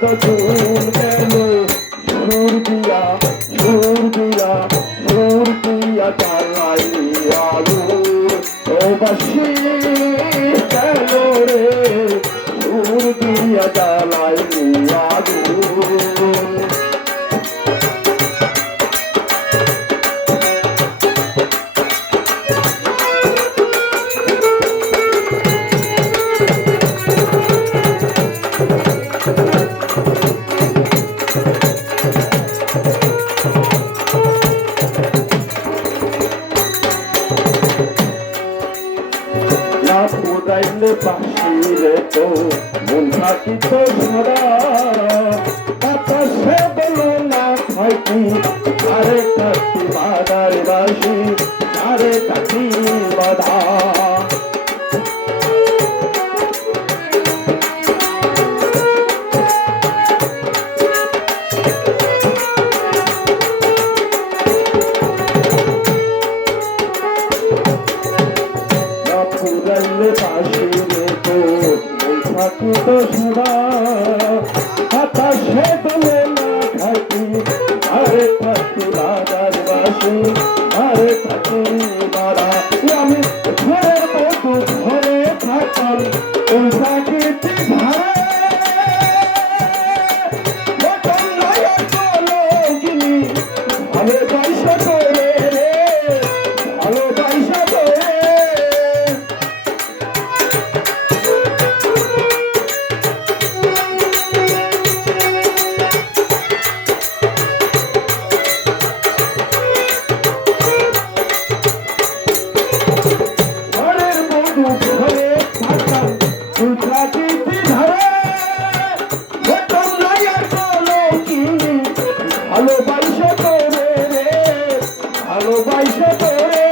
কত চুল গেল সুর দিয়া জ্বালাইলি আগুন ও বাসি গেল রে সুর দিয়া জ্বালাইলি আগুন উড়াইলে বাঁশিরে তো মন থাকিত সরা বাতাসে বলো না থাকি আরে কাটি বাদার বাসি আরে কাটি বাধা উড়াইলে বাঁশিরে তো মন থাকিত সরা বাতাসে বলো না থাকি আরে কাটি বাদার বাসি আরে কাটি বাধা আমি ঘরের মতো ঘরে থাকার ওই প্রাকৃতিক ধারে ভালোবাসা করে রে ভালোবাসা করে ভালোবাসা করে রে ভালোবাসা করে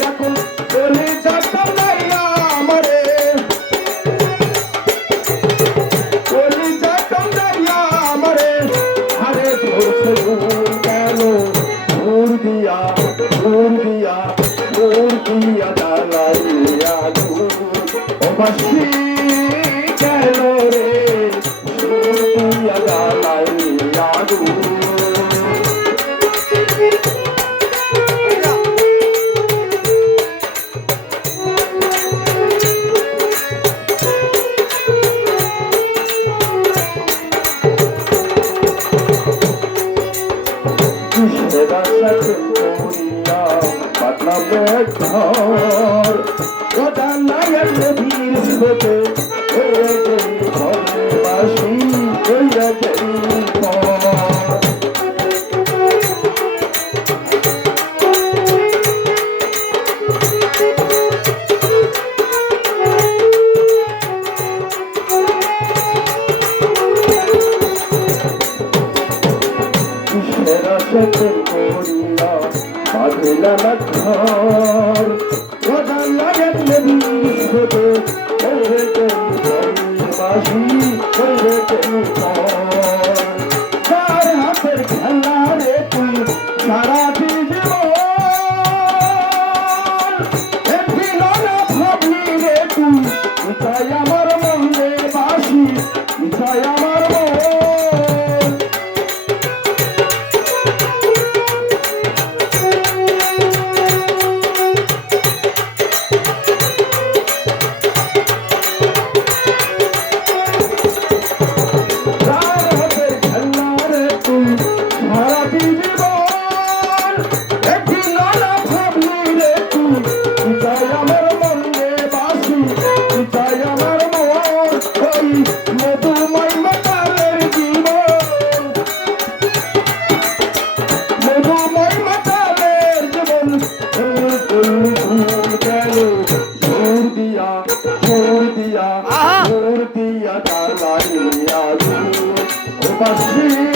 এখন চলে যাতাম নাইয়া আমারে চলে যাতাম নাইয়া আমারে আরে ধরছে ঘুর গেল ঘুর দিয়া জ্বালাইয়া ও বাসি গেল রে ঘুর দিয়া জ্বালাইয়া ঘর ওটা লাগার নদীর স্রোতে বাসি করিয়া বাঁধিলা না ঘর ওটা লাগার নদীর স্রোতে বাসি তার হাতের খেলা রে তুই সারা জীবন একদিন না ভাবলি রে তুই চাই আমার মনে বাসি চাই আমার দিয়া জ্বালাইয়া ও বাসি